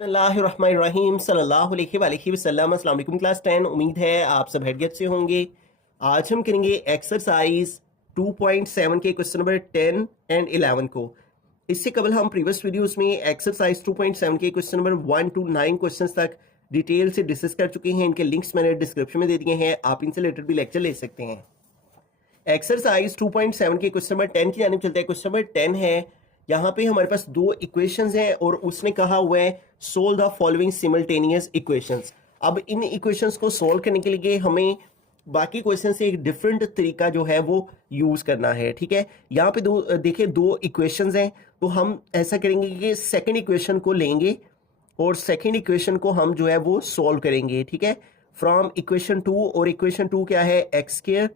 बिस्मिल्लाहिर्रहमानिर्रहीम सल्लल्लाहु अलैहि वसल्लम। अस्सलाम वालेकुम क्लास 10। उम्मीद है आप सब खैरियत से होंगे। आज हम करेंगे एक्सरसाइज 2.7 के क्वेश्चन नंबर 10 एंड 11 को। इससे कबल हम प्रीवियस वीडियोस में एक्सरसाइज 2.7 के क्वेश्चन नंबर 1 to 9 क्वेश्चंस तक डिटेल से डिस्कस कर चुके हैं। इनके लिंक्स मैंने डिस्क्रिप्शन में दे दिए हैं, आप इनसे रिलेटेड भी लेक्चर ले सकते हैं। एक्सरसाइज 2.7 के क्वेश्चन नंबर 10 की जानिब चलते हैं। क्वेश्चन नंबर 10 है, यहाँ पे हमारे पास दो इक्वेशंस हैं और उसने कहा हुआ है solve the following simultaneous equations. अब इन इक्वेशंस को सोल्व करने के लिए हमें बाकी क्वेश्चन से एक डिफरेंट तरीका जो है वो यूज करना है। ठीक है, यहाँ पे देखिए दो इक्वेशंस हैं, तो हम ऐसा करेंगे कि सेकंड इक्वेशन को लेंगे और सेकंड इक्वेशन को हम जो है वो सोल्व करेंगे। ठीक है, फ्रॉम इक्वेशन 2, और इक्वेशन 2 क्या है, x square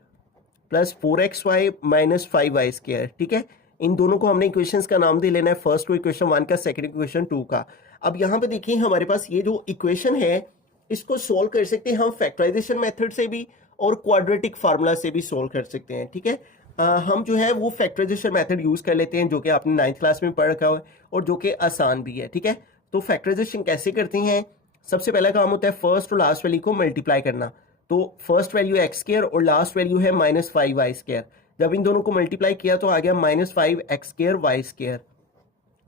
plus 4xy minus 5y square. ठीक है, इन दोनों को हमने इक्वेशंस का नाम दे लेना है, फर्स्ट को इक्वेशन 1 का, सेकंड इक्वेशन 2 का। अब यहाँ पे देखिए हमारे पास ये जो इक्वेशन है इसको सोल्व कर सकते हैं हम फैक्टराइजेशन मेथड से भी और क्वाड्रेटिक फार्मूला से भी सोल्व कर सकते हैं। ठीक है, हम जो है वो फैक्टराइजेशन मेथड यूज कर लेते हैं जो कि आपने 9th क्लास में पढ़ रखा हुआ है और जो कि आसान भी है। ठीक है, तो फैक्टराइजेशन कैसे करते हैं, सबसे पहला काम होता है फर्स्ट और लास्ट वैल्यू को मल्टीप्लाई करना। तो फर्स्ट वैल्यू एक्स स्क्वायर और लास्ट वैल्यू है माइनस 5y स्क्वायर। जब इन दोनों को मल्टीप्लाई किया तो आ गया minus 5x square Y square,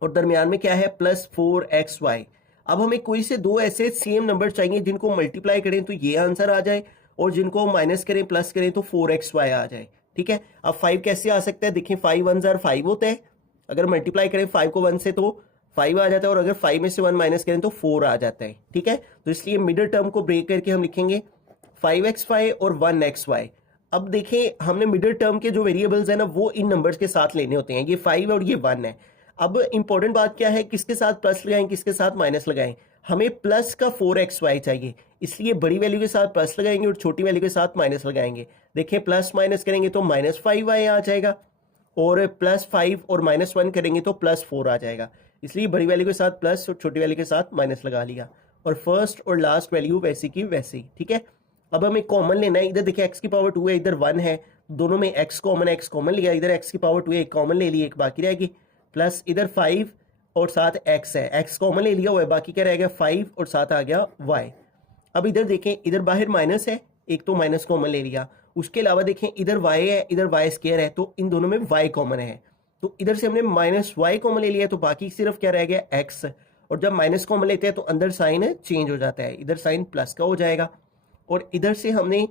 और दरमियान में क्या है प्लस 4xy। अब हमें कोई से दो ऐसे सेम नंबर चाहिए जिनको मल्टीप्लाई करें तो ये आंसर आ जाए, और जिनको माइनस करें प्लस करें तो 4xy आ जाए। ठीक है, अब 5 कैसे आ सकता है, देखिए 5 1 जार 5 होता है, अगर मल्टीप्लाई करें 5 को 1 से तो 5 आ जाता है, और अगर 5 में से 1 माइनस करें तो 4 आ जाता है। ठीक है, तो इसलिए मिडिल टर्म को ब्रेक करके हम लिखेंगे 5xy और 1xy। अब देखें हमने मिडिल टर्म के जो वेरिएबल्स है ना वो इन नंबर्स के साथ लेने होते हैं, ये 5 और ये 1 है। अब इंपॉर्टेंट बात क्या है, किसके साथ प्लस लगाएं किसके साथ माइनस लगाएं, हमें प्लस का 4xy चाहिए, इसलिए बड़ी वैल्यू के साथ प्लस लगाएंगे और छोटी वैल्यू के साथ माइनस लगाएंगे। देखिए प्लस माइनस करेंगे तो माइनस 5y आ जाएगा, और प्लस 5 और माइनस 1 करेंगे तो प्लस 4 आ जाएगा, इसलिए बड़ी वैल्यू के साथ प्लस और छोटी वैल्यू के साथ माइनस लगा लिया, और फर्स्ट और लास्ट वैल्यू वैसी की वैसी। ठीक है, अब हमें कॉमन लेना है, इधर देखिए x की पावर 2 है, इधर 1 है, दोनों में x कॉमन लिया, इधर x की पावर 2 है, एक कॉमन ले ली, एक बाकी रहेगी, प्लस इधर 5 और साथ x है, x कॉमन ले लिया हुआ है, बाकी क्या रहेगा 5 और साथ आ गया y। अब इधर देखें इधर बाहर माइनस है, एक तो माइनस कॉमन ले लिया, उसके अलावा देखें इधर y है इधर y स्क्वायर है, तो इन दोनों में y कॉमन है, तो इधर से हमने माइनस y कॉमन ले लिया, तो बाकी सिर्फ क्या रह गया x, और जब माइनस कॉमन लेते हैं तो अंदर साइन चेंज हो जाता है, इधर साइन प्लस का हो जाएगा, और इधर से हमने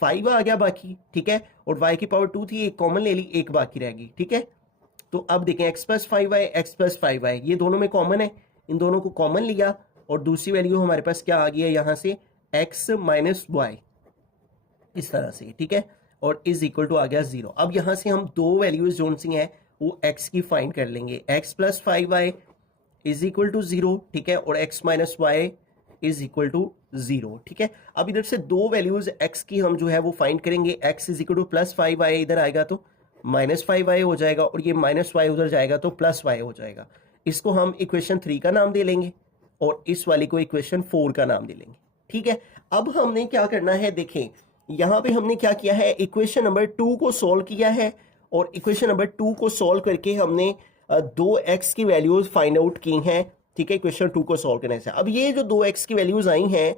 5 आ गया बाकी। ठीक है, और y की पावर 2 थी, एक कॉमन ले ली, एक बाकी रहेगी। ठीक है, तो अब देखें x प्लस 5y ये दोनों में कॉमन है, इन दोनों को कॉमन लिया, और दूसरी वैल्यू हमारे पास क्या आ गई है यहाँ से x माइनस वाई, इस तरह से। ठीक है, और इज इक्वल टू आ गया 0। अब यहाँ से हम दो वैल्यूज जोन सी हैं वो x की फाइंड कर लेंगे, x plus 5y is equal to 0। ठीक है, और x minus y is equal to 0। ठीक है, अब इधर से दो वैल्यूज x की हम जो है वो फाइंड करेंगे, x is equal to plus 5y इधर आएगा तो माइनस 5y हो जाएगा, और ये माइनस y उधर जाएगा तो प्लस y हो जाएगा। इसको हम इक्वेशन 3 का नाम दे लेंगे, और इस वाली को इक्वेशन 4 का नाम दे लेंगे। ठीक है, अब हमने क्या करना है, देखें यहाँ पे हमने क्या किया है, इक्वेशन नंबर 2 को सोल्व किया है, और इक्वेशन नंबर 2 को सोल्व करके हमने दो x की वैल्यूज फाइंड आउट की हैं। ठीक है, इक्वेशन 2 को सोल्व करने से अब ये जो दो x की वैल्यूज आई हैं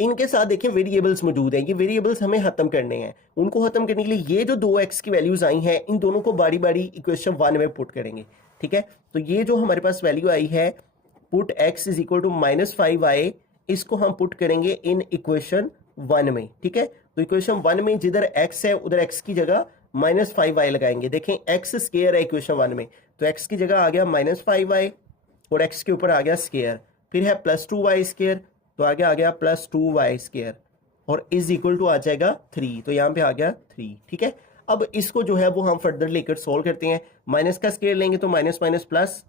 इनके साथ देखिए वेरिएबल्स मौजूद हैं, ये वेरिएबल्स हमें खत्म करने हैं। उनको खत्म करने के लिए ये जो दो x की वैल्यूज आई हैं इन दोनों को बारी बारी इक्वेशन 1 में पुट करेंगे। ठीक है, तो ये जो हमारे पास वैल्यू आई है put x is equal to minus 5y, इसको हम पुट करेंगे इन इक्वेशन 1 में। ठीक है, तो इक्वेशन 1 में जिधर x है उधर x की जगह माइनस 5y लगाएंगे। देखें x स्क्वायर है इक्वेशन 1 में, तो x की जगह आ गया माइनस 5y, और x के ऊपर आ गया स्क्वायर, फिर है प्लस 2y स्क्वायर, तो आगे आ गया प्लस 2y स्क्वायर, और इज इक्वल टू आ जाएगा 3, तो यहाँ पे आ गया 3। ठीक है, अब इसको जो है वो हम फर्दर लेकर सोल्व करते हैं। माइनस का स्क्वायर लेंगे तो माइनस माइनस प्लस,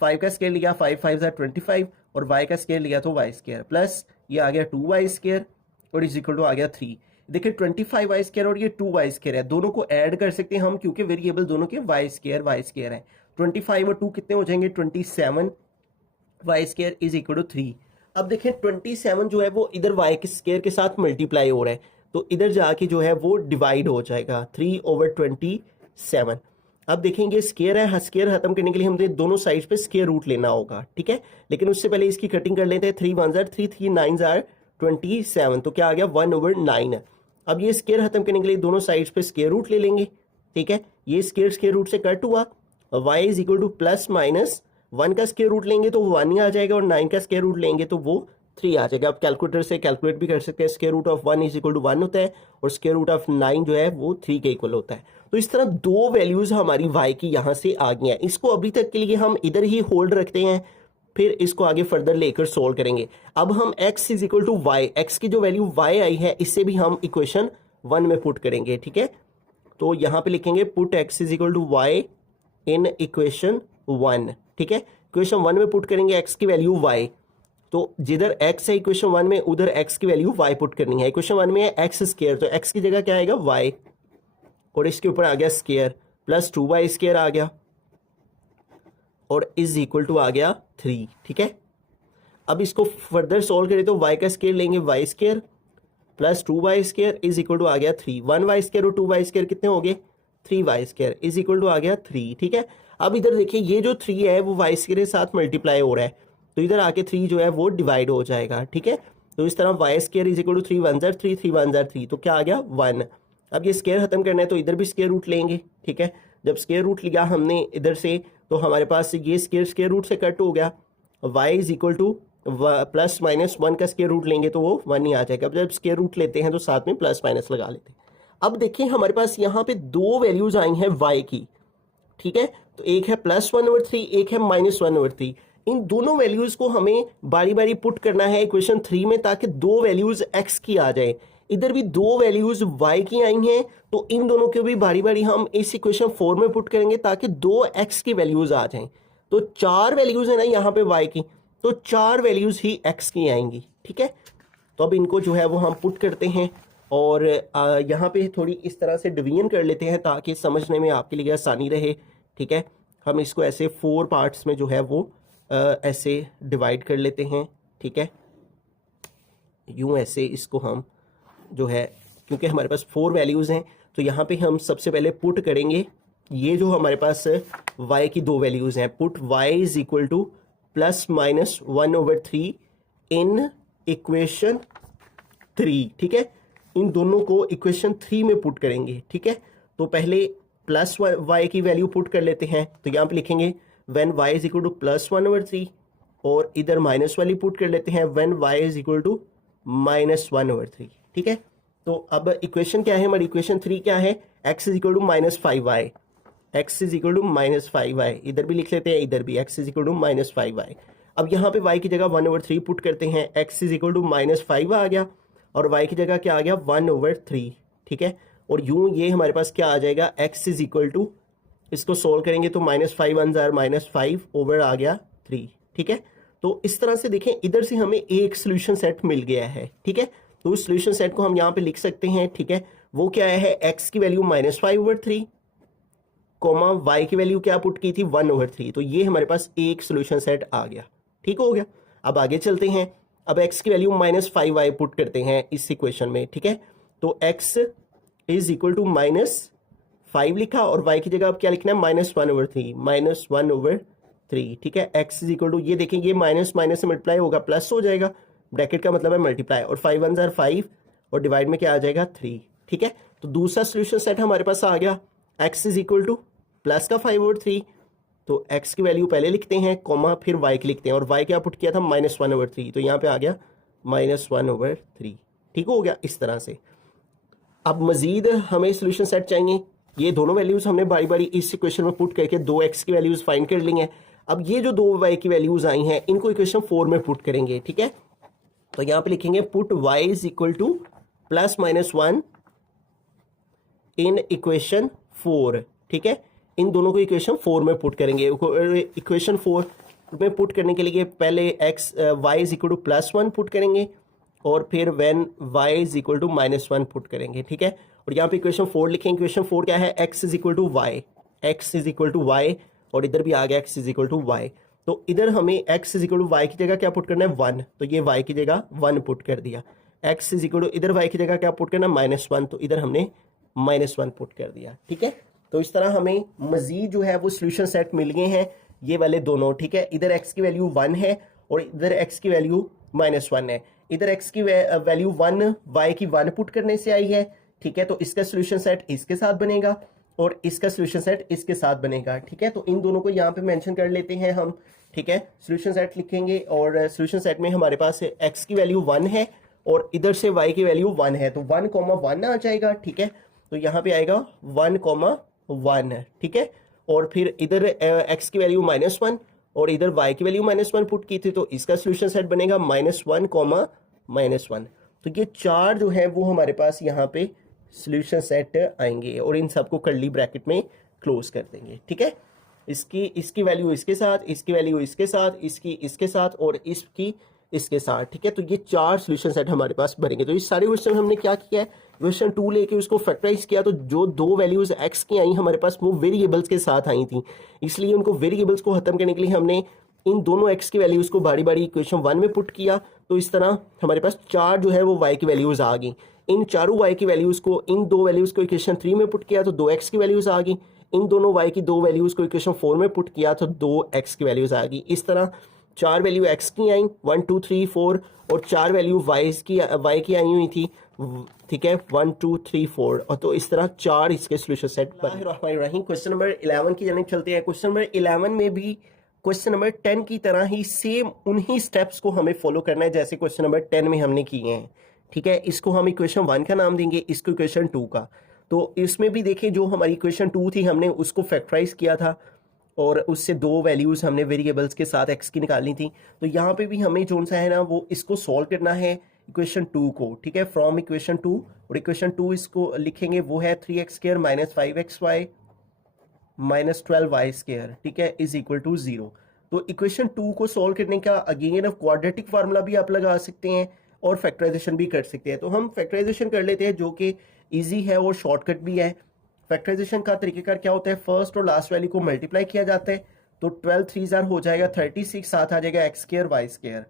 5 का स्क्वायर लिया 5 5 25, और y का स्क्वायर लिया तो y स्क्वायर, प्लस ये आ गया 2y स्क्वायर, और इज इक्वल टू आ गया 3। देखिए 25y स्क्वायर और ये 2y स्क्वायर है, दोनों को ऐड कर सकते हैं हम क्योंकि वेरिएबल दोनों के y स्क्वायर है। 25 और 2 कितने हो जाएंगे 27, y square is equal to 3। अब देखें 27 जो है वो इधर y के स्क्वायर के साथ मल्टीप्लाई हो रहा है, तो इधर जाके जो है वो डिवाइड हो जाएगा 3/27। अब देखेंगे स्क्वायर है, स्क्वायर खत्म करने के लिए हमें दोनों साइड पे स्क्वायर रूट लेना होगा, ठीक है। लेकिन उससे पहले इसकी कटिंग कर लेते हैं। 3 1 जार 3, 3 9 जार 27, तो क्या आ गया 1/9। अब ये स्क्वायर खत्म करने के लिए दोनों साइड्स पे स्क्वायर रूट ले लेंगे, ठीक है। ये स्क्वायर स्क्वायर रूट से कट हुआ, y is equal to plus minus 1 का स्क्वायर रूट लेंगे तो 1 ही आ जाएगा, और 9 का स्क्वायर रूट लेंगे तो वो 3 आ जाएगा। आप कैलकुलेटर से कैलकुलेट भी कर सकते हैं। Square root of 1 is equal to 1 होता है, और स्क्वायर रूट ऑफ 9 जो है वो 3 के इक्वल होता है। तो इस तरह दो वैल्यूज हमारी y की यहाँ से आ गई हैं। इसको अभी तक के लिए हम इधर ही होल्ड रखते हैं, फिर इसको आगे फर्दर लेकर सोल्व करेंगे। अब हम x is equal to y, x की जो वैल्यू y आई है इससे भी हम इक्वेशन 1 में पुट करेंगे, ठीक है। तो यहाँ पे लिखेंगे put x is equal to y in equation 1, ठीक है। इक्वेशन 1 में पुट करेंगे x की वैल्यू y, तो जिधर x है इक्वेशन 1 में उधर x की वैल्यू y पुट करनी है। इक्वेशन 1 में है x स्क्वायर, तो x की जगह क्या आएगा y, और इसके ऊपर आ गया स्क्वायर प्लस 2y स्क्वायर आ गया, और इज इक्वल टू आ गया 3, ठीक है। अब इसको फर्दर सोल्व करें तो y का स्क्वायर लेंगे, y square plus 2y square is equal to आ गया 3। 1y स्क्वायर और 2y स्क्वायर कितने हो गए 3y square is equal to आ गया 3, ठीक है। अब इधर देखिए ये जो 3 है वो y स्क्वायर के साथ मल्टीप्लाई हो रहा है, तो इधर आके 3 जो है वो डिवाइड हो जाएगा, ठीक है। तो इस तरह y square is equal to 3 1 जार 3, 3 1 जार 3, तो क्या आ गया 1। अब ये स्क्वायर खत्म करना है तो इधर भी स्क्वायर रूट लेंगे, ठीक है। जब स्क्वायर रूट लिया हमने इधर से तो हमारे पास ये स्क्वायर रूट से कट हो गया, y is equal to plus minus 1 का स्क्वायर रूट लेंगे तो वो 1 ही आ जाएगा। अब जब स्क्वायर रूट लेते हैं तो साथ में प्लस माइनस लगा लेते हैं। अब देखिए हमारे पास यहाँ पे दो वैल्यूज आई हैं y की, ठीक है। तो एक है +1/3, एक है -1/3। इन दोनों वैल्यूज को हमें बारी बारी पुट करना है इक्वेशन 3 में, ताकि दो वैल्यूज x की आ जाए। इधर भी दो वैल्यूज y की आई हैं, तो इन दोनों को भी बारी बारी हम इस इक्वेशन 4 में पुट करेंगे ताकि दो x की वैल्यूज आ जाएं। तो 4 वैल्यूज है ना यहाँ पे y की, तो 4 वैल्यूज ही x की आएंगी, ठीक है। तो अब इनको जो है वो हम पुट करते हैं, और यहाँ पे थोड़ी इस तरह से डिवीजन कर लेते हैं ताकि समझने में आपके लिए आसानी रहे, ठीक है। हम इसको ऐसे 4 पार्ट्स में जो है वो ऐसे डिवाइड कर लेते हैं, ठीक है। यूं ऐसे इसको हम जो है, क्योंकि हमारे पास 4 वैल्यूज़ हैं तो यहाँ पे हम सबसे पहले पुट करेंगे ये जो हमारे पास y की दो वैल्यूज़ हैं। Put y is equal to plus minus 1/3 in equation 3, ठीक है। इन दोनों को इक्वेशन 3 में पुट करेंगे, ठीक है। तो पहले प्लस y की वैल्यू पुट कर लेते हैं, तो यहाँ पे लिखेंगे when y is equal to plus 1/3, और इधर माइनस वाली पुट कर लेते हैं when y is equal to -1/3, ठीक है। तो अब इक्वेशन क्या है हमारी, इक्वेशन 3 क्या है, x is equal to -5y, x is equal to -5y, इधर भी लिख लेते हैं, इधर भी x is equal to -5y। अब यहाँ पे y की जगह 1/3 पुट करते हैं, x इज इक्वल टू -5 आ गया, और y की जगह क्या आ गया 1/3, ठीक है। और यूं ये हमारे पास क्या आ जाएगा, x इज इक्वल टू, इसको सोल्व करेंगे तो -5 1 जार -5 ओवर आ गया 3, ठीक है। तो इस तरह से देखें इधर से हमें एक सोल्यूशन सेट मिल गया है, ठीक है। तो उस सोल्यूशन सेट को हम यहाँ पे लिख सकते हैं, ठीक है। वो क्या है, x की वैल्यू -5/3, कोमा y की वैल्यू क्या पुट की थी 1/3, तो ये हमारे पास एक सोल्यूशन सेट आ गया, ठीक हो गया। अब आगे चलते हैं, अब x की वैल्यू -5y पुट करते हैं इस इक्वेशन में, ठीक है। तो x इज इक्वल टू -5 लिखा, और y की जगह अब क्या लिखना है -1/3, ठीक है। x इज इक्वल टू, ये देखें ये माइनस माइनस से मल्टीप्लाई होगा प्लस हो जाएगा, ब्रैकेट का मतलब है मल्टीप्लाई, और 5 1 जार 5, और डिवाइड में क्या आ जाएगा 3, ठीक है। तो दूसरा सोल्यूशन सेट हमारे पास आ गया, x is equal to plus का 5/3, तो x की वैल्यू पहले लिखते हैं, कोमा फिर y की लिखते हैं, और y क्या पुट किया था -1/3, तो यहाँ पे आ गया -1/3, ठीक हो गया इस तरह से। अब मजीद हमें सोल्यूशन सेट चाहिए, ये दोनों वैल्यूज हमने बारी बारी इस इक्वेशन में पुट करके 2x की वैल्यूज फाइंड कर ली हैं। अब ये जो 2y की वैल्यूज आई हैं इनको इक्वेशन 4 में पुट करेंगे, ठीक है। तो यहाँ पे लिखेंगे put y is equal to +-1 in equation 4, ठीक है। इन दोनों को इक्वेशन 4 में पुट करेंगे। इक्वेशन 4 में पुट करने के लिए पहले y इज इक्वल टू +1 पुट करेंगे, और फिर when y is equal to -1 पुट करेंगे, ठीक है। और यहाँ पे इक्वेशन 4 लिखेंगे। इक्वेशन 4 क्या है, x is equal to y, x is equal to y, और इधर भी आ गया x is equal to y। तो इधर हमें x is equal to y की जगह क्या पुट करना है 1, तो ये y की जगह 1 पुट कर दिया। x इज इक्वल टू, इधर y की जगह क्या पुट करना है -1, तो इधर हमने -1 पुट कर दिया, ठीक है। तो इस तरह हमें मजीद जो है वो सोल्यूशन सेट मिल गए हैं, ये वाले दोनों, ठीक है। इधर x की वैल्यू 1 है और इधर x की वैल्यू -1 है। इधर x की वैल्यू 1 y की 1 पुट करने से आई है, ठीक है। तो इसका सोल्यूशन सेट इसके साथ बनेगा और इसका सोल्यूशन सेट इसके साथ बनेगा, ठीक है। तो इन दोनों को यहाँ पे मेंशन कर लेते हैं हम, ठीक है। सोल्यूशन सेट लिखेंगे और सोल्यूशन सेट में हमारे पास x की वैल्यू 1 है और इधर से y की वैल्यू 1 है, तो 1,1 आ जाएगा, ठीक है। तो यहाँ पे आएगा 1,1, ठीक है। और फिर इधर x की वैल्यू -1 और इधर y की वैल्यू -1 पुट की थी, तो इसका सोल्यूशन सेट बनेगा -1,-1। तो ये चार जो है वो हमारे पास यहाँ पे सोल्यूशन सेट आएंगे और इन सबको कर्ली ब्रैकेट में क्लोज कर देंगे, ठीक है। इसकी वैल्यू इसके साथ, इसकी वैल्यू इसके साथ, इसकी इसके साथ और इसकी इसके साथ, ठीक है। तो ये चार सोल्यूशन सेट हमारे पास बनेंगे। तो इस सारे क्वेश्चन में हमने क्या किया है, क्वेश्चन 2 लेके उसको फैक्टराइज किया, तो जो दो वैल्यूज x की आई हमारे पास वो वेरिएबल्स के साथ आई थी, इसलिए उनको वेरिएबल्स को खत्म करने के लिए हमने इन दोनों x की वैल्यूज को बारी बारी इक्वेशन 1 में पुट किया। तो इस तरह हमारे पास चार जो है वो y की वैल्यूज आ गई। इन चारों y की वैल्यूज को, इन दो वैल्यूज को इक्वेशन 3 में पुट किया तो 2x की वैल्यूज आ गई। इन दोनों y की दो वैल्यूज को इक्वेशन 4 में पुट किया तो 2x की वैल्यूज आ गई। इस तरह चार वैल्यू x की आई 1 2 3 4 और चार वैल्यू y की आई हुई थी, ठीक है, 1 2 3 4। और तो इस तरह चार इसके सोल्यूशन सेट बने। क्वेश्चन नंबर 11 की जानिब चलते हैं। क्वेश्चन नंबर 11 में भी क्वेश्चन नंबर 10 की तरह ही सेम उन्हीं स्टेप्स को हमें फॉलो करना है जैसे क्वेश्चन नंबर 10 में हमने किए हैं, ठीक है। इसको हम इक्वेशन 1 का नाम देंगे, इसको इक्वेशन 2 का। तो इसमें भी देखें जो हमारी इक्वेशन 2 थी हमने उसको फैक्टराइज किया था और उससे दो वैल्यूज हमने वेरिएबल्स के साथ x की निकालनी थी। तो यहाँ पे भी हमें जो सा है ना वो इसको सॉल्व करना है इक्वेशन 2 को, ठीक है, फ्रॉम इक्वेशन 2। और इक्वेशन 2 इसको लिखेंगे वो है 3x² - 5xy - 12y², ठीक है, इज इक्वल टू 0। तो इक्वेशन 2 को सॉल्व करने का अगेन अब क्वाड्रेटिक फार्मूला भी आप लगा सकते हैं और फैक्टराइजेशन भी कर सकते हैं। तो हम फैक्टराइजेशन कर लेते हैं जो कि ईजी है और शॉर्टकट भी है। फैक्टराइजेशन का तरीकेकार क्या होता है, फर्स्ट और लास्ट वैल्यू को मल्टीप्लाई किया जाता है, तो 12 3 हो जाएगा 36, साथ आ जाएगा x² y²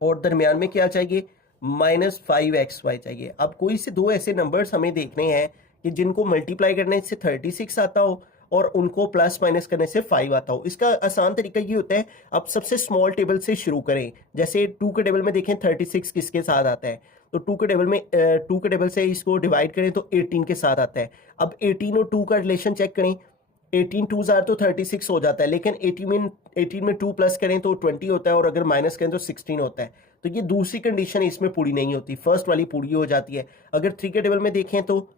और दरमियान में क्या चाहिए, -5xy चाहिए। अब कोई से दो ऐसे नंबर्स हमें देखने हैं कि जिनको मल्टीप्लाई करने से 36 आता हो और उनको प्लस माइनस करने से 5 आता हो। इसका आसान तरीका ये होता है, अब सबसे स्मॉल टेबल से शुरू करें। जैसे 2 के टेबल में देखें 36 किसके साथ आता है, तो 2 के टेबल से इसको डिवाइड करें तो 18 के साथ आता है। अब 18 और 2 का रिलेशन चेक करें, 18 2 तो 36 हो जाता है, लेकिन 18 में 2 प्लस करें तो 20 होता है और अगर माइनस करें तो 16 होता है। तो ये दूसरी कंडीशन इसमें पूरी नहीं होती, फर्स्ट वाली पूरी हो जाती है। अगर 3 के टेबल में देखें तो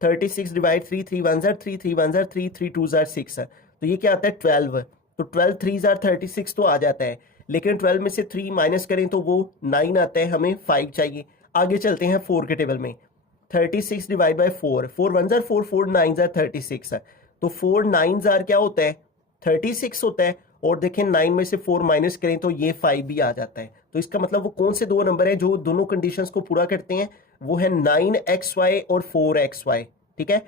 36 डिवाइड 3 3 1 3 3 1 3 3 2 6, तो ये क्या आता है 12। तो 12 3 36 तो आ जाता है, लेकिन 12 में से 3 माइनस करें तो वो 9 आता है, हमें 5 चाहिए। आगे चलते हैं 4 के टेबल में, 36 डिवाइड बाई 4, 4 1 4 4 9 36, तो 4 9 क्या होता है 36 होता है। और देखें 9 में से 4 माइनस करें तो ये 5 भी आ जाता है। तो इसका मतलब वो कौन से दो नंबर है जो दोनों कंडीशंस को पूरा करते हैं, वो है 9xy और 4xy, ठीक है।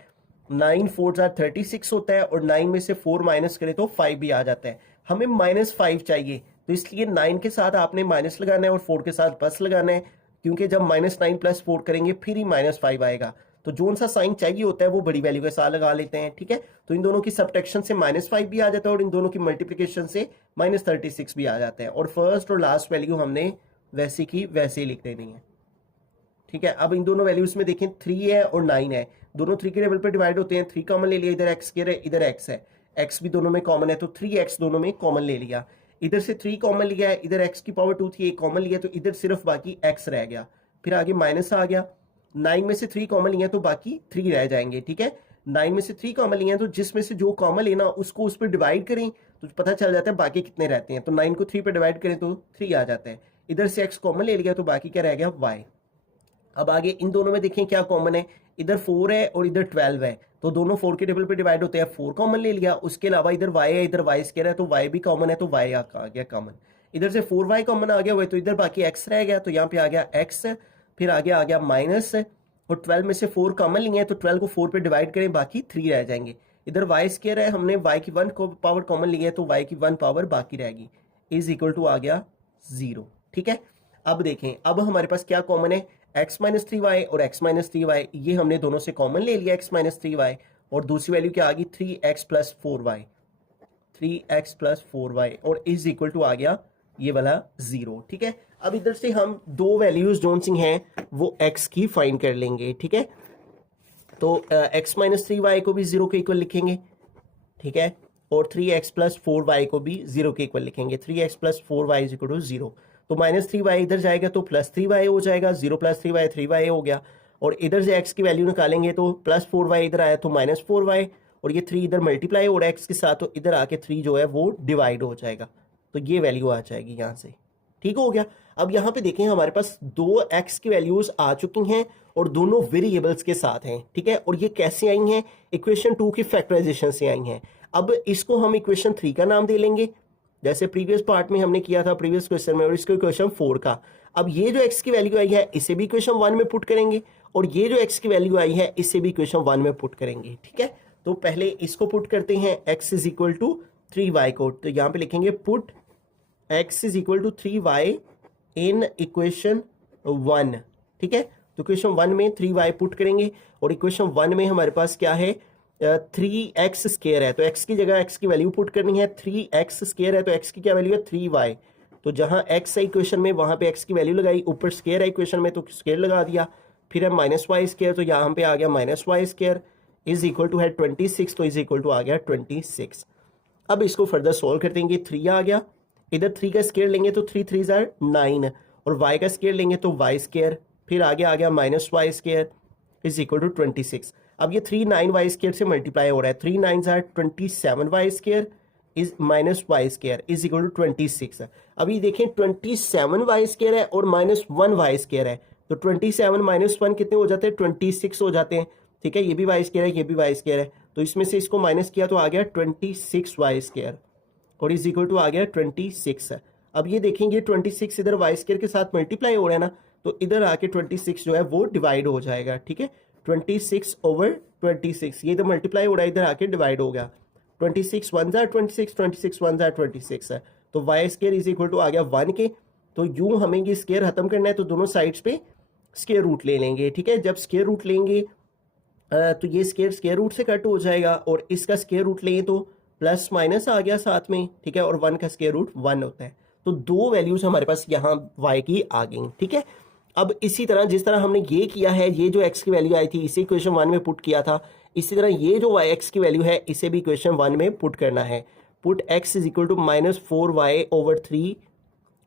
9 4 36 होता है और 9 में से 4 माइनस करें तो 5 भी आ जाता है। हमें -5 चाहिए, तो इसलिए 9 के साथ आपने माइनस लगाना है और 4 के साथ प्लस लगाना है, क्योंकि जब -9 + 4 करेंगे फिर ही -5 आएगा। तो जो सा साइन चाहिए होता है वो बड़ी वैल्यू के साथ लगा लेते हैं, ठीक है। तो इन दोनों की सब्ट्रैक्शन से -5 भी आ जाता है और इन दोनों की मल्टीप्लिकेशन से -36 भी आ जाता है। और फर्स्ट और लास्ट वैल्यू हमने वैसे की वैसे ही लिख देनी है, ठीक है। अब इन दोनों वैल्यूज में देखें 3 है और 9 है, दोनों 3 के टेबल पर डिवाइड होते हैं। 3 कॉमन ले लिया, इधर x² है इधर x है, x भी दोनों में कॉमन है तो 3x दोनों में कॉमन ले लिया। इधर से 3 कॉमन लिया है, इधर x की पावर 2 थी, एक कॉमन लिया तो इधर सिर्फ बाकी x रह गया। फिर आगे माइनस आ गया, 9 में से 3 कॉमन लिया तो बाकी 3 रह जाएंगे, ठीक है। 9 में से 3 कॉमन लिया तो जिसमें से जो कॉमन लेना उसको उस पर डिवाइड करें तो पता चल जाता है बाकी कितने रहते हैं। तो 9 को 3 पे डिवाइड करें तो 3 आ जाता है। इधर से x कॉमन ले लिया तो बाकी क्या रह गया y। अब आगे इन दोनों में देखें क्या कॉमन है, इधर 4 है और इधर 12 है, तो दोनों 4 के टेबल पे डिवाइड होते हैं, 4 कॉमन ले लिया। उसके अलावा इधर y है इधर y² है तो y भी कॉमन है तो y आ गया कॉमन। इधर से 4y कॉमन आ गया हुआ तो इधर बाकी x रह गया, तो यहाँ पे आ गया x, फिर आगे आ गया माइनस, और 12 में से 4 कॉमन लिए हैं तो 12 को 4 पे डिवाइड करें बाकी 3 रह जाएंगे। इधर y² है, हमने y की 1 को पावर कॉमन ली है तो y की 1 पावर बाकी रहेगी, इज इक्वल टू आ गया 0, ठीक है। अब देखें अब हमारे पास क्या कॉमन है, x - 3y और x - 3y, ये हमने दोनों से कॉमन ले लिया x - 3y, और दूसरी वैल्यू क्या आ गई 3x plus 4y, 3x plus 4y और इज इक्वल टू आ गया ये वाला 0। ठीक है, अब इधर से हम दो वैल्यूज जोन सी हैं वो x की फाइंड कर लेंगे। ठीक है, तो x माइनस 3y को भी 0 के इक्वल लिखेंगे। ठीक है, और 3x प्लस 4y को भी 0 के इक्वल लिखेंगे। 3x plus 4y is equal to 0, तो माइनस 3y इधर जाएगा तो प्लस 3y हो जाएगा, 0 प्लस 3y 3y हो गया। और इधर से x की वैल्यू निकालेंगे तो प्लस 4y इधर आया तो माइनस 4y, और ये 3 इधर मल्टीप्लाई हो रहा है x के साथ, तो इधर आके 3 जो है वो डिवाइड हो जाएगा, तो ये वैल्यू आ जाएगी यहाँ से। ठीक हो गया। अब यहाँ पे देखें हमारे पास दो x की वैल्यूज आ चुकी हैं और दोनों वेरिएबल्स के साथ हैं। ठीक है, और ये कैसे आई हैं, इक्वेशन 2 की फैक्टराइजेशन से आई हैं। अब इसको हम इक्वेशन 3 का नाम दे लेंगे, जैसे प्रीवियस पार्ट में हमने किया था प्रीवियस क्वेश्चन में, और इसको इक्वेशन 4 का। अब ये जो x की वैल्यू आई है इसे भी इक्वेशन 1 में पुट करेंगे, और ये जो x की वैल्यू आई है इसे भी इक्वेशन 1 में पुट करेंगे। ठीक है, तो पहले इसको पुट करते हैं x is equal to 3y को, तो यहाँ पे लिखेंगे put x is equal to 3y in equation 1। ठीक है, तो इक्वेशन 1 में 3y पुट करेंगे, और इक्वेशन 1 में हमारे पास क्या है 3x स्क्वायर है, तो x की जगह x की वैल्यू पुट करनी है। 3x स्क्वायर है तो x की क्या वैल्यू है 3y, तो जहां x है इक्वेशन में वहां पे x की वैल्यू लगाई, ऊपर स्क्वायर है इक्वेशन में तो स्क्वायर लगा दिया। फिर है माइनस वाई स्क्वायर, तो यहाँ पे आ गया minus y square is equal to है 26, तो इज इक्वल टू आ गया 26। अब इसको फर्दर सोल्व करते हैं, 3 आ गया, इधर 3 का स्क्वायर लेंगे तो 3 3 जार 9, और y का स्क्वायर लेंगे तो y स्क्वायर, फिर आगे आ गया minus y square is equal to 26। अब ये 3 9 वाई स्क्वायर से मल्टीप्लाई हो रहा है, 3 9 जार 27 y square is minus y square is equal to 26। अभी देखें 27 वाई स्क्वायर है और माइनस 1 वाई स्क्वायर है, तो 27 माइनस 1 कितने हो जाते हैं 26 हो जाते हैं। ठीक है, ये भी वाई स्क्वायर है, ये भी वाई स्क्वायर है, तो इसमें से इसको माइनस किया तो आ गया 26 वाई स्क्वायर और इज इक्वल टू आ गया 26। अब ये देखेंगे 26 इधर वाई स्क्वायर के साथ मल्टीप्लाई हो रहा है ना, तो इधर आके 26 जो है वो डिवाइड हो जाएगा। ठीक है, 26 ओवर 26, ये इधर मल्टीप्लाई हो रहा है, इधर आके डिवाइड हो गया। 26 1 जार 26, 26 1 जार 26 है, तो y square is equal to आ गया 1 के। तो यूं हमें ये स्क्वायर खत्म करना है तो दोनों साइड्स पे स्क्वायर रूट ले लेंगे। ठीक है, जब स्क्वायर रूट लेंगे तो ये स्क्वायर रूट से कट हो जाएगा, और इसका स्क्वायर रूट लें तो प्लस माइनस आ गया साथ में। ठीक है, और 1 का स्क्वायर रूट 1 होता है, तो दो वैल्यूज हमारे पास यहाँ y की आ गई। ठीक है, अब इसी तरह जिस तरह हमने ये किया है, ये जो x की वैल्यू आई थी इसे इक्वेशन 1 में पुट किया था, इसी तरह ये जो x की वैल्यू है इसे भी इक्वेशन 1 में पुट करना है। Put x is equal to minus 4y over 3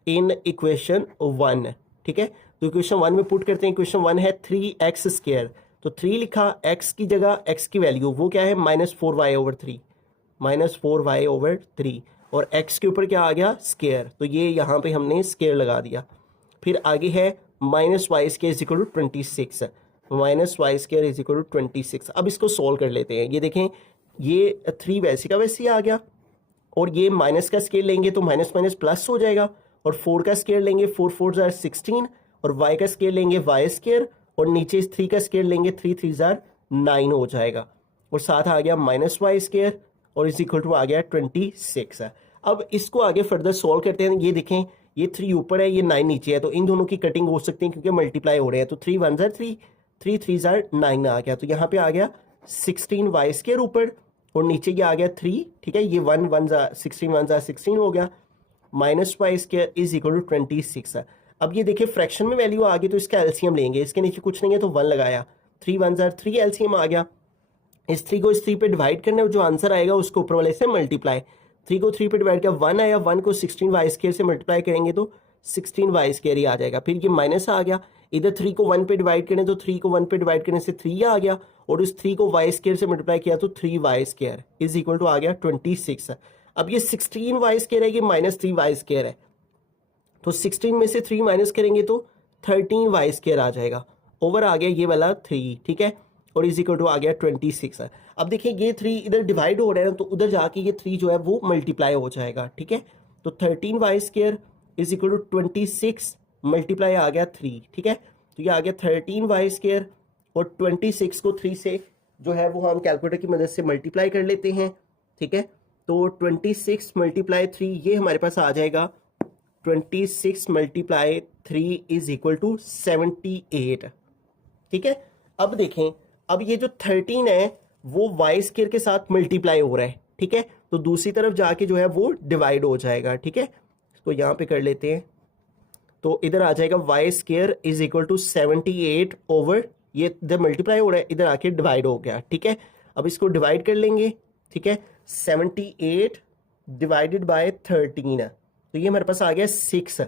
in equation 1। ठीक है, तो इक्वेशन 1 में पुट करते हैं, इक्वेशन 1 है 3x स्क्वायर, तो 3 लिखा, x की जगह x की वैल्यू वो क्या है minus 4y over 3, minus 4y over 3, और x के ऊपर क्या आ गया स्क्वायर, तो ये यहाँ पे हमने स्क्वायर लगा दिया। फिर आगे है minus y square is equal to 26, minus y square is equal to 26। अब इसको सोल्व कर लेते हैं, ये देखें ये 3 वैसे का वैसे ही आ गया, और ये माइनस का स्क्वायर लेंगे तो माइनस माइनस प्लस हो जाएगा, और 4 का स्क्वायर लेंगे 4 4 जार 16, और y का स्क्वायर लेंगे वाई स्क्वायर, और नीचे 3 का स्क्वायर लेंगे 3 3 जार 9 हो जाएगा, और साथ आ गया माइनस वाई स्क्वायर और इज इक्वल टू आ गया 26 है। अब इसको आगे फर्दर सोल्व करते हैं, ये देखें ये 3 ऊपर है ये 9 नीचे है, तो इन दोनों की कटिंग हो सकती है क्योंकि मल्टीप्लाई हो रहे हैं, तो 3 1 जार 3, 3 3 जार 9 आ गया, तो यहाँ पे आ गया 16 वाई स्क्वायर ऊपर, और नीचे ये आ गया 3। ठीक है, ये 1 1 जार 16 1 जार 16 हो गया, minus y square is equal to 26 है। अब ये देखिए फ्रैक्शन में वैल्यू आ गई तो इसका एलसीएम लेंगे, इसके नीचे कुछ नहीं है तो 1 लगाया, 3 1 जार 3 एलसीएम आ गया, इस 3 को इस 3 पे डिवाइड करना है, जो आंसर आएगा उसको ऊपर वाले से मल्टीप्लाई, 3 को 3 पे डिवाइड किया 1 आया, 1 को 16 वाई स्क्वायर से मल्टीप्लाई करेंगे तो 16 वाई स्क्वायर ही आ जाएगा। फिर ये माइनस आ गया, इधर 3 को 1 पे डिवाइड करें तो 3 को 1 पे डिवाइड करने से 3 आ गया, और इस 3 को वाई स्क्वायर से मल्टीप्लाई किया तो 3 y square is equal to आ गया 26। अब ये 16 वाई स्क्वायर है, ये माइनस 3 वाई स्क्वायर है, तो 16 में से 3 माइनस करेंगे तो 13 वाई स्क्वायर आ जाएगा, ओवर आ गया ये वाला 3। ठीक है, और इज इक्वल टू आ गया 26 है। अब देखिए ये 3 इधर डिवाइड हो रहा है ना, तो उधर जाके ये 3 जो है वो मल्टीप्लाई हो जाएगा। ठीक है, तो 13 y square is equal to 26 multiply आ गया 3। ठीक है, तो ये आ गया 13 वाई स्क्वायर, और 26 को 3 से जो है वो हम कैलकुलेटर की मदद से मल्टीप्लाई कर लेते हैं। ठीक है, तो 26 मल्टीप्लाई 3 ये हमारे पास आ जाएगा 26 मल्टीप्लाई 3 इज इक्वल टू 78। ठीक है, अब देखें अब ये जो 13 है वो वाई स्क्वायर के साथ मल्टीप्लाई हो रहा है, ठीक है, तो दूसरी तरफ जाके जो है वो डिवाइड हो जाएगा, ठीक है। तो यहाँ पे कर लेते हैं, तो इधर आ जाएगा y square is equal to 78 over, ये इधर मल्टीप्लाई हो रहा है, इधर आके डिवाइड हो गया, ठीक है। अब इसको डिवाइड कर लेंगे, ठीक है, 78 डिवाइडेड बाय 13, तो ये हमारे पास आ गया 6,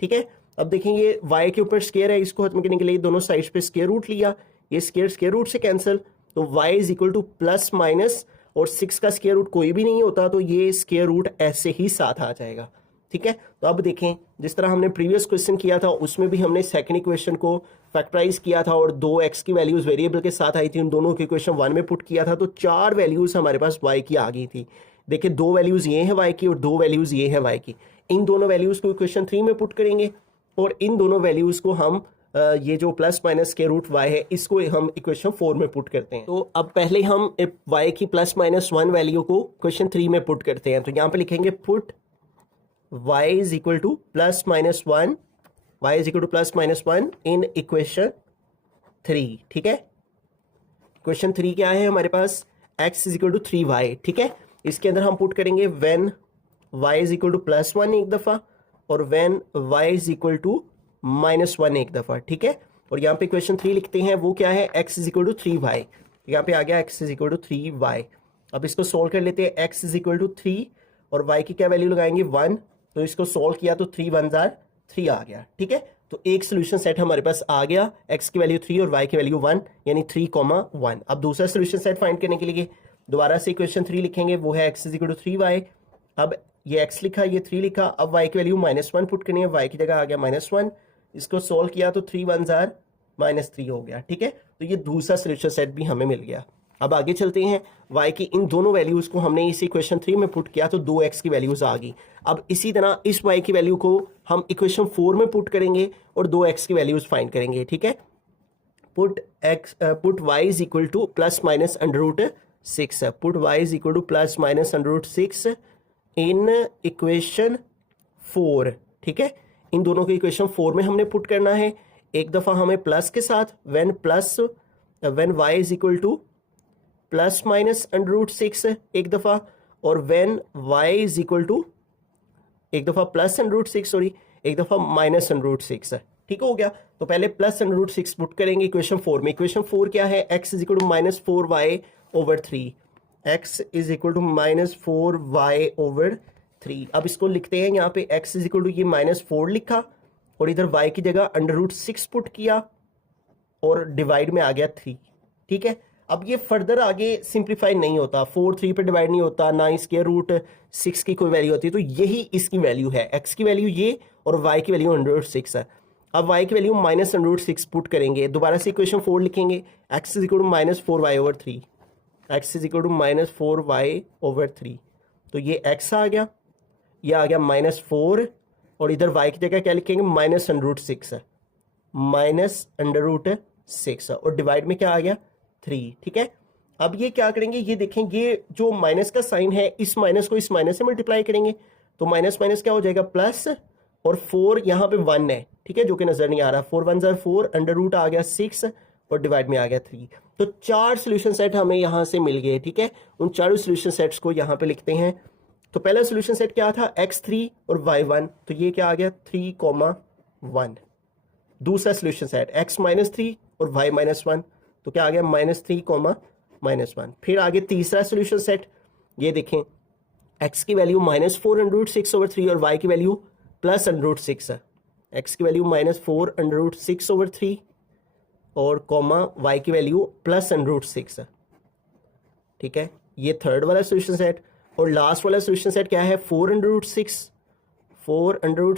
ठीक है। अब देखेंगे y के ऊपर स्क्वायर है, इसको खत्म करने के लिए दोनों साइड्स पे स्क्वायर रूट लिया, ये स्क्वायर रूट से कैंसिल, तो y is equal to plus minus, और 6 का स्क्वायर रूट कोई भी नहीं होता, तो ये स्क्वायर रूट ऐसे ही साथ आ जाएगा, ठीक है। तो अब देखें, जिस तरह हमने प्रीवियस क्वेश्चन किया था उसमें भी हमने सेकंड इक्वेशन को फैक्टराइज किया था और 2x की वैल्यूज वेरिएबल के साथ आई थी, उन दोनों के इक्वेशन 1 में पुट किया था, तो 4 वैल्यूज हमारे पास y की आ गई थी। देखिए 2 वैल्यूज ये हैं y की और 2 वैल्यूज ये हैं y की, इन दोनों वैल्यूज को इक्वेशन 3 में पुट करेंगे और इन दोनों वैल्यूज को हम ये जो प्लस माइनस के रूट y है इसको हम इक्वेशन 4 में पुट करते हैं। तो अब पहले हम y की प्लस माइनस 1 वैल्यू को इक्वेशन 3 में पुट करते हैं, तो यहाँ पे लिखेंगे put y is equal to plus minus 1, y is equal to plus minus 1 in equation 3, ठीक है। इक्वेशन 3 क्या है हमारे पास, x is equal to 3y, ठीक है। इसके अंदर हम पुट करेंगे when y is equal to plus 1 एक दफा और when y is equal to minus 1 एक दफा, ठीक है। और यहाँ पे इक्वेशन 3 लिखते हैं, वो क्या है, x is equal to 3y, यहाँ पे आ गया x is equal to 3y। अब इसको सोल्व कर लेते हैं, x इज इक्वल टू 3 और y की क्या वैल्यू लगाएंगे 1, तो इसको सोल्व किया तो 3 1 जार 3 आ गया, ठीक है। तो एक सोल्यूशन सेट हमारे पास आ गया, x की वैल्यू 3 और y की वैल्यू 1, यानी 3,1। अब दूसरा सोल्यूशन सेट फाइंड करने के लिए दोबारा से इक्वेशन 3 लिखेंगे, वो है x is equal to 3y। अब ये x लिखा, ये 3 लिखा, अब y की वैल्यू -1 पुट करनी है, y की जगह आ गया -1, इसको सोल्व किया तो 3 1 जार -3 हो गया, ठीक है। तो ये दूसरा सोल्यूशन सेट भी हमें मिल गया। अब आगे चलते हैं, y की इन दोनों वैल्यूज को हमने इसी इक्वेशन 3 में पुट किया तो 2x की वैल्यूज आ गई। अब इसी तरह इस y की वैल्यू को हम इक्वेशन 4 में पुट करेंगे और 2x की वैल्यूज फाइंड करेंगे, ठीक है। Put y is equal to plus minus under root 6, put y is equal to plus minus under root 6 in equation 4, ठीक है। इन दोनों को इक्वेशन 4 में हमने पुट करना है। एक दफा हमें प्लस के साथ when y is equal to plus minus under root 6 एक दफा, और when y is equal to एक दफा प्लस अंडर रूट 6, सॉरी एक दफा माइनस अंडर रूट 6, ठीक हो गया। तो पहले प्लस अंडर रूट 6 पुट करेंगे इक्वेशन 4 में। इक्वेशन 4 क्या है, x is equal to -4y over 3, x is equal to -4y over 3। अब इसको लिखते हैं, यहाँ पे x इज इक्वल टू ये -4 लिखा और इधर y की जगह अंडर रूट 6 पुट किया और डिवाइड में आ गया 3, ठीक है। अब ये फर्दर आगे सिंप्लीफाई नहीं होता, 4 3 पे डिवाइड नहीं होता, ना इसके रूट 6 की कोई वैल्यू होती है, तो यही इसकी वैल्यू है, x की वैल्यू ये और y की वैल्यू अंडर रूट 6 है। अब y की value minus under root 6 put करेंगे, दोबारा से इक्वेशन 4 लिखेंगे, x is equal to -4y over 3, x is equal to -4y over 3, तो ये x आ गया, ये आ गया -4 और इधर y की जगह क्या लिखेंगे, minus under root 6, minus under root 6 और डिवाइड में क्या आ गया 3, ठीक है। अब ये क्या करेंगे, ये देखें, ये जो माइनस का साइन है इस माइनस को इस माइनस से मल्टीप्लाई करेंगे, तो माइनस माइनस क्या हो जाएगा प्लस, और 4 यहाँ पे 1 है, ठीक है, जो कि नजर नहीं आ रहा, 4 1 जार 4, अंडर रूट आ गया 6 और डिवाइड में आ गया 3। तो 4 सोल्यूशन सेट हमें यहाँ से मिल गए, ठीक है। उन चारों सोल्यूशन सेट्स को यहाँ पे लिखते हैं। तो पहला सोल्यूशन सेट क्या था, x3 और y1, तो ये क्या आ गया 3,1। दूसरा सोल्यूशन सेट x-3 और y-1, तो क्या आ गया -3,-1। फिर आगे तीसरा सोल्यूशन सेट, ये देखें, x की वैल्यू -4 अंडर रूट 6 ओवर 3 और y की वैल्यू प्लस अंडर रूट 6 है। x की वैल्यू -4 अंडर रूट 6 ओवर 3 और कॉमा y की वैल्यू प्लस अंडर रूट 6 है, ठीक है। ये थर्ड वाला सोल्यूशन सेट। और लास्ट वाला सोल्यूशन सेट क्या है, 4 under root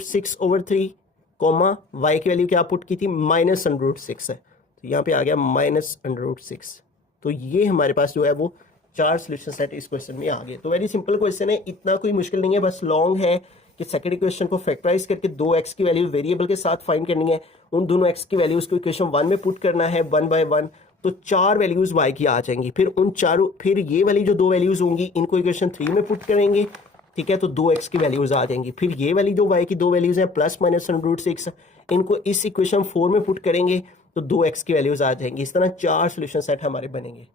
6 over 3 comma y की वैल्यू क्या पुट की थी, माइनस अंडर रूट 6 है, तो यहाँ पे आ गया माइनस अंडर रूट 6। तो ये हमारे पास जो है वो 4 सोल्यूशन सेट इस क्वेश्चन में आ गए। तो वेरी सिंपल क्वेश्चन है, इतना कोई मुश्किल नहीं है, बस लॉन्ग है कि सेकंड इक्वेशन को फैक्टराइज करके 2x की वैल्यू वेरिएबल के साथ फाइंड करनी है, उन दोनों x की वैल्यूज को इक्वेशन 1 में पुट करना है 1 बाय 1, तो 4 वैल्यूज y की आ जाएंगी। फिर उन चारों, फिर ये वाली जो 2 वैल्यूज होंगी इनको इक्वेशन 3 में पुट करेंगे, ठीक है, तो 2x की वैल्यूज आ जाएंगी। फिर ये वाली जो y की 2 वैल्यूज है प्लस माइनस अंडर रूट 6, इनको इस इक्वेशन 4 में पुट करेंगे तो 2x की वैल्यूज आ जाएंगी। इस तरह 4 सोल्यूशन सेट हमारे बनेंगे।